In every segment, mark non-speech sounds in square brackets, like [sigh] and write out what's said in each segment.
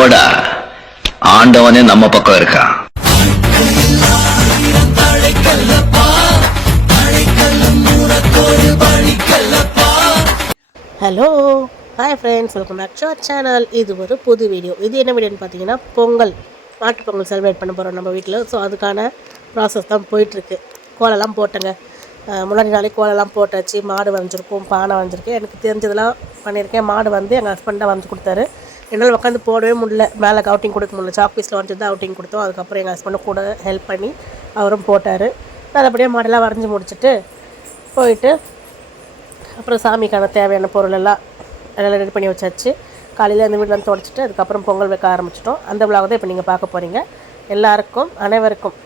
போடா ஆண்டவனே நம்ம பக்கம் இருக்கான் hello hi friends welcome back to our channel இது ஒரு புது வீடியோ இது என்ன வீடியோன்னு பார்த்தீங்கன்னா பொங்கல். மாட்டு பொங்கல் செலிப்ரேட் பண்ண போகிறோம் நம்ம வீட்டில் ஸோ அதுக்கான ப்ராசஸ் தான் போயிட்டுருக்கு. கோலம்லாம் போட்டேங்க. முன்னாடி நாளே கோலம்லாம் போட்டாச்சு. மாடு வரைஞ்சிருக்கும் பானை வரைஞ்சிருக்கு எனக்கு தெரிஞ்சதெல்லாம் பண்ணியிருக்கேன். மாடு வந்து எங்கள் ஹஸ்பண்ட் தான் வரைஞ்சி கொடுத்தாரு. என்னால் உட்காந்து போடவே முடியல. மேலே அவுட்டிங் கொடுக்க முடியல. சாக்பீஸில் வரைஞ்சி தான் அவுட்டிங் கொடுத்தோம். அதுக்கப்புறம் எங்கள் ஹஸ்பண்டும் கூட ஹெல்ப் பண்ணி அவரும் போட்டார். நல்லபடியாக மாடெல்லாம் வரைஞ்சி முடிச்சுட்டு போயிட்டு அப்புறம் சாமிக்கான தேவையான பொருள் எல்லாம் எல்லாம் ரெடி பண்ணி வச்சாச்சு. காலையில் அந்த வீட்டில் தொடச்சிட்டு அதுக்கப்புறம் பொங்கல் வைக்க ஆரம்பிச்சிட்டோம். அந்த விழாவை தான் இப்போ நீங்கள் பார்க்க போகிறீங்க எல்லாருக்கும் அனைவருக்கும்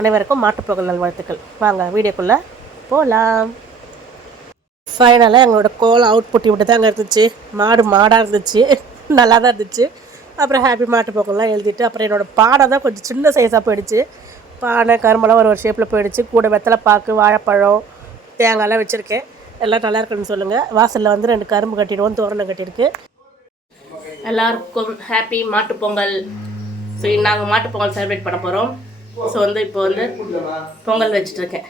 அனைவருக்கும் மாட்டுப் பொங்கல் நல்வாழ்த்துக்கள். வாங்க வீடியோக்குள்ளே போகலாம் ஃபைனலாக எங்களோட கோலம் அவுட் புட்டி விட்டு தாங்க இருந்துச்சு. மாடு மாடாக இருந்துச்சு. நல்லா தான் இருந்துச்சு. அப்புறம் ஹாப்பி மாட்டு பொங்கல்லாம் எழுதிட்டு அப்புறம் என்னோடய பானை தான் கொஞ்சம் சின்ன சைஸாக போயிடுச்சு. பானை கரும்பெல்லாம் ஒரு ஒரு ஷேப்பில் போயிடுச்சு. கூட வெத்தலை பாக்கு வாழைப்பழம் தேங்காய்லாம் வச்சுருக்கேன். எல்லாம் நல்லா இருக்குன்னு சொல்லுங்கள் வாசலில் வந்து ரெண்டு கரும்பு கட்டிடுவோம் தோரணம் கட்டியிருக்கு. எல்லாருக்கும் ஹாப்பி மாட்டுப் பொங்கல். ஸோ நாங்கள் மாட்டுப் பொங்கல் செலிப்ரேட் பண்ண போகிறோம் ஸோ வந்து இப்போ வந்து பொங்கல் வச்சுட்ருக்கேன்.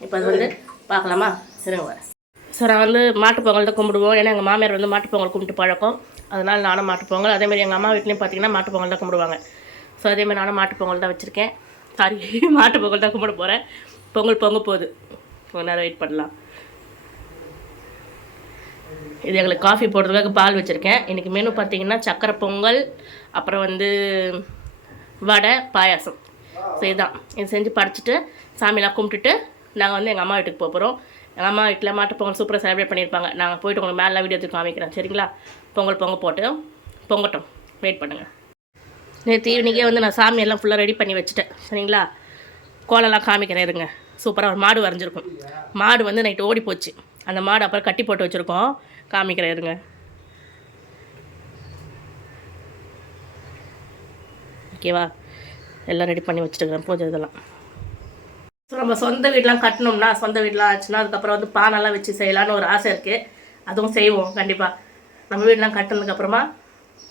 இப்போ அது வந்து பார்க்கலாமா? சரிங்க வரேன் ஸோ நான் வந்து மாட்டுப் பொங்கல் தான் கும்பிடுவோம். ஏன்னா எங்கள் மாமியார் வந்து மாட்டுப் பொங்கல் கும்பிட்டு பழக்கம். அதனால் நானும் மாட்டுப்பொங்கல் அதேமாதிரி எங்கள் அம்மா வீட்லேயும் பார்த்தீங்கன்னா மாட்டுப்பொங்கல் தான் கும்பிடுவாங்க. ஸோ அதேமாதிரி நானும் மாட்டுப் பொங்கல் தான் வச்சுருக்கேன். சாரி [laughs] மாட்டுப்பொங்கல் தான் கும்பிட போகிறேன் பொங்கல் பொங்க போகுது. கொஞ்ச நேரம் வெயிட் பண்ணலாம். இது எங்களுக்கு காஃபி போடுறதுக்காக பால் வச்சுருக்கேன். இன்றைக்கி மெனு பார்த்தீங்கன்னா சக்கரை பொங்கல் அப்புறம் வந்து வடை பாயாசம். ஸோ இதுதான் இது செஞ்சு படைச்சிட்டு சாமியெல்லாம் கும்பிட்டுட்டு நாங்கள் வந்து எங்கள் அம்மா வீட்டுக்கு போகிறோம் எங்கள் அம்மா வீட்டில் மாட்டு பொங்கல் சூப்பராக செலிப்ரேட் பண்ணியிருப்பாங்க. நாங்கள் போயிட்டு உங்களுக்கு மேலே வீடியோ எடுத்து காமிக்கிறேன். சரிங்களா? பொங்கல் பொங்க போட்டு பொங்கட்டும். வெயிட் பண்ணுங்கள் நேற்று ஈவினிங்கே வந்து நான் சாமியெல்லாம் ஃபுல்லாக ரெடி பண்ணி வச்சுட்டேன். சரிங்களா? கோலம்லாம் காமிக்கிறேன் இருங்க. சூப்பராக ஒரு மாடு வரைஞ்சிருக்கும். மாடு வந்து நைட்டு ஓடி போச்சு. அந்த மாடு அப்புறம் கட்டி போட்டு வச்சுருக்கோம். காமிக்கிறேன் இருங்க. ஓகேவா எல்லாம் ரெடி பண்ணி வச்சுருக்கிறேன் பூஜை இதெல்லாம். ஸோ நம்ம சொந்த வீடெலாம் கட்டணும்னா சொந்த வீடெலாம் ஆச்சுன்னா அதுக்கப்புறம் வந்து பானைலாம் வச்சு செய்யலான்னு ஒரு ஆசை இருக்குது அதுவும் செய்வோம் கண்டிப்பாக நம்ம வீடெலாம் கட்டினதுக்கப்புறமா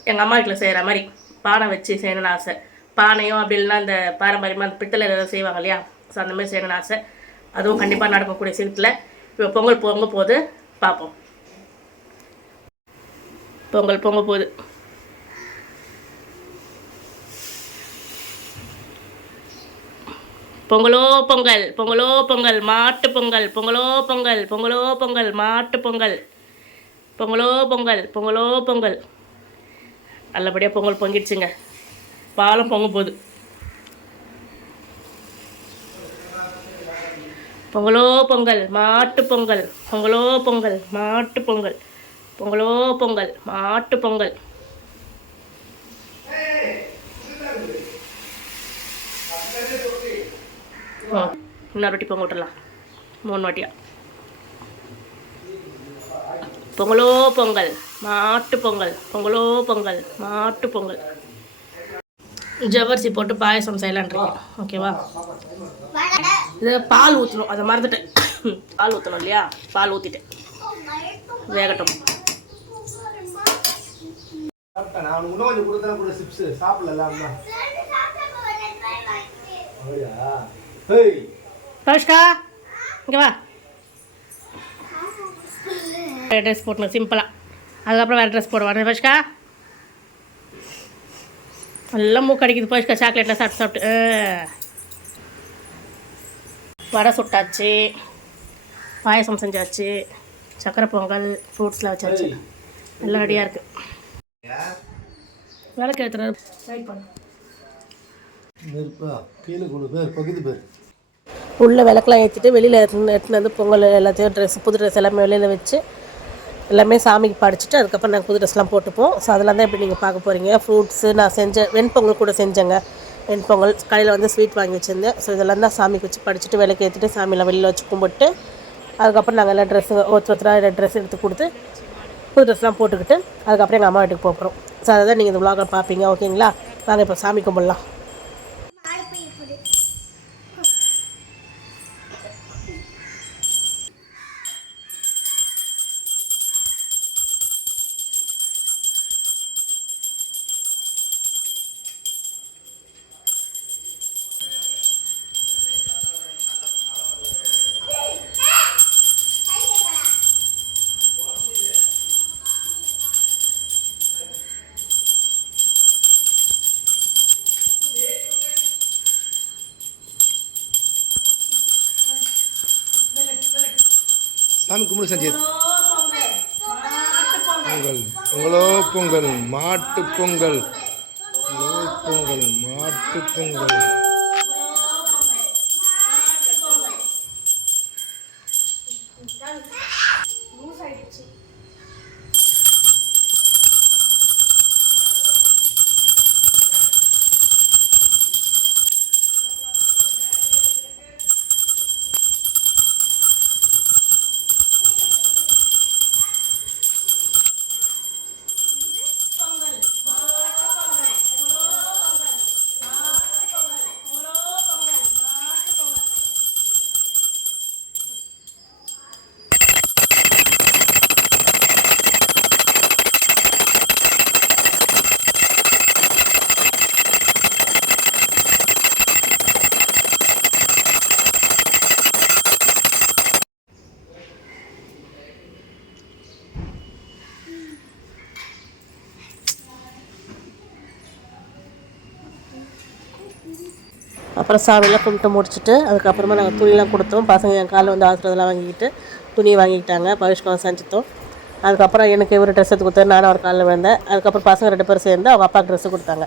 எங்கள் அம்மா வீட்டில் செய்கிற மாதிரி பானை வச்சு செய்யணும்னு ஆசை. பானையும் அப்படி இல்லைன்னா இந்த பாரம்பரியமாக அந்த பித்தளை ஏதாவது செய்வாங்க இல்லையா? ஸோ அந்த மாதிரி செய்யணும்னு ஆசை. அதுவும் கண்டிப்பாக நடக்கக்கூடிய சீக்கிரத்தில் இப்போ பொங்கல் பொங்க போது பார்ப்போம் பொங்கல் பொங்க போகுது. பொங்கலோ பொங்கல் பொங்கலோ பொங்கல் மாட்டு பொங்கல் பொங்கலோ பொங்கல் பொங்கலோ பொங்கல் மாட்டு பொங்கல். பொங்கலோ பொங்கல் பொங்கலோ பொங்கல். நல்லபடியாக பொங்கல் பொங்கிடுச்சுங்க. பாலம் பொங்க போகுது. பொங்கலோ பொங்கல் மாட்டு பொங்கல். பொங்கலோ பொங்கல் மாட்டு பொங்கல். பொங்கலோ பொங்கல் மாட்டு பொங்கல். இன்னொரு வாட்டி பொங்க விட்டுடலாம். மூணு வாட்டியா? பொங்கலோ பொங்கல் மாட்டு பொங்கல் பொங்கலோ பொங்கல் மாட்டு பொங்கல். ஜவ்வரிசி போட்டு பாயசம் செய்யலான்றீங்க ஓகேவா? இது பால் ஊற்றணும் அதை மறந்துட்டேன். பால் ஊற்றணும் இல்லையா? பால் ஊற்றிட்டேன் வேகட்டும். சாப்பிட்டேன். நான் உனக்கு இன்னும் கொஞ்சம் கொடுத்தேன் கூட சிப்ஸ் சாப்பிடல அதான் அப்படியா ஹேய் பவிஷ்கா இங்கே வா ட்ரெஸ் போட்டணும் சிம்பிளாக அதுக்கப்புறம் வேறு ட்ரெஸ் போடுவாங்க. பவிஷ்கா எல்லாம் மூக்கு அடிக்குது பவிஷ்கா சாக்லேட்லாம் சாப்பிட்டு சாப்பிட்டு. வடை சுட்டாச்சு பாயசம் செஞ்சாச்சு சக்கரை பொங்கல் ஃப்ரூட்ஸ்லாம் வச்சாச்சு. எல்லாம் ரெடியாக இருக்குது விளக்கு ஏற்றுறது ரைட் பண்ணு. உள்ளே விளக்கெலாம் ஏற்றிட்டு வெளியில் எடுத்துன்னு வந்து பொங்கல் எல்லாத்தையும் ட்ரெஸ் புது ட்ரெஸ் எல்லாமே வெளியில் வச்சு எல்லாமே சாமிக்கு படிச்சுட்டு அதுக்கப்புறம் நாங்கள் புது ட்ரெஸ்லாம் போட்டுப்போம். ஸோ அதெல்லாம் தான் இப்படி நீங்கள் பார்க்க போகிறீங்க ஃப்ரூட்ஸு நான் செஞ்ச வெண்பொங்கல் கூட செஞ்சேங்க. வெண்பொங்கல் கடையில் வந்து ஸ்வீட் வாங்கி வச்சுருந்தேன். ஸோ இதெல்லாம் தான் சாமிக்கு வச்சு படிச்சுட்டு விளக்கு ஏற்றிட்டு சாமியெல்லாம் வெளியில் வச்சு கும்பிட்டு அதுக்கப்புறம் நாங்கள் எல்லாம் ட்ரெஸ்ஸு ஒருத்தர் ஒருத்தராக ட்ரெஸ் எடுத்து கொடுத்து புது ட்ரெஸ்லாம் போட்டுக்கிட்டு அதுக்கப்புறம் எங்கள் அம்மா வீட்டுக்கு போகிறோம் ஸோ அதை தான் நீங்கள் இந்த vlog-ல பார்ப்பீங்க. ஓகேங்களா நாங்கள் இப்போ சாமி கும்பிடலாம். சாமி கும்பிடு சஞ்சீத் பொங்கல். உங்களோ பொங்கல். மாட்டு பொங்கல். உங்களோ பொங்கல். மாட்டு பொங்கல். அப்புறம் சாமியெல்லாம் கும்பிட்டு முடிச்சுட்டு அதுக்கப்புறமா நாங்கள் துணியெலாம் கொடுத்தோம். பசங்க என் காலில் வந்து ஆசிரியர்லாம் வாங்கிக்கிட்டு துணி வாங்கிக்கிட்டாங்க. பவிஷ்கம் சஞ்சித்தோம் அதுக்கப்புறம் எனக்கு இவர் ட்ரெஸ் எடுத்து கொடுத்தாரு. நானும் அவர் காலில் விழுந்தேன். அதுக்கப்புறம் பசங்க ரெண்டு பேரும் சேர்ந்து அவங்க அப்பாவுக்கு ட்ரெஸ்ஸு கொடுத்தாங்க.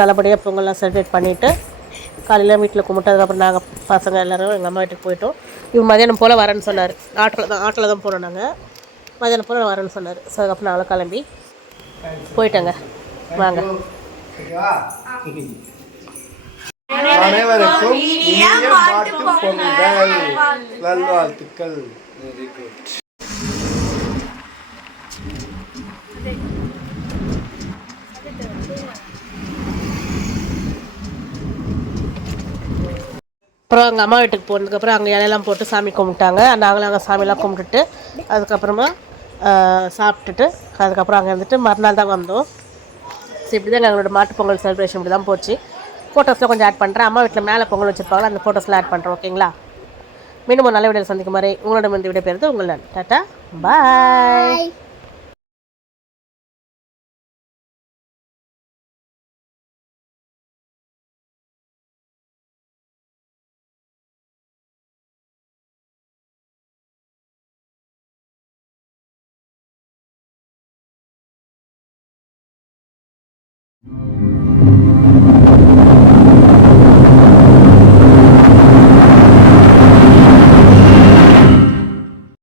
நல்லபடியாக பொங்கல்லாம் செலிப்ரேட் பண்ணிவிட்டு காலையில் வீட்டில் கும்பிட்டு அதுக்கப்புறம் நாங்கள் பசங்க எல்லோரும் எங்கள் அம்மா வீட்டுக்கு போயிட்டோம். இவன் மதியானம் போல் வரேன்னு சொன்னார். ஆட்டோவில் தான் ஆட்டோவில் தான் போனோம் நாங்கள் மதியானம் போல் வரேன்னு சொன்னார். ஸோ அதுக்கப்புறம் நாங்களும் கிளம்பி போயிட்டோங்க. வாங்க. அனைவருக்கும் இனிய மாட்டு பொங்கல் நல்வாழ்த்துக்கள். வெரி குட் அப்புறம் எங்கள் அம்மா வீட்டுக்கு போனதுக்கப்புறம் அங்கே இலையெல்லாம் போட்டு சாமி கும்பிட்டாங்க. நாங்களும் அங்கே சாமியெல்லாம் கும்பிட்டுட்டு அதுக்கப்புறமா சாப்பிட்டுட்டு அதுக்கப்புறம் அங்கே இருந்துட்டு மறுநாள் தான் வந்தோம். ஸோ இப்படி தான் எங்களோட மாட்டுப் பொங்கல் செலிப்ரேஷன் இப்படி தான் போச்சு. ஃபோட்டோஸில் கொஞ்சம் ஆட் பண்ணுறேன் அம்மா வீட்டில் மேலே பொங்கல் வச்சுருப்பாங்களா அந்த ஃபோட்டோஸில் ஆட் பண்ணுறேன் ஓகேங்களா மீண்டும் ஒரு நல்ல வீடியோ சந்திக்கும் மாதிரி உங்களோட இந்த வீடியோ பேர் உங்கள் டாட்டா பாய்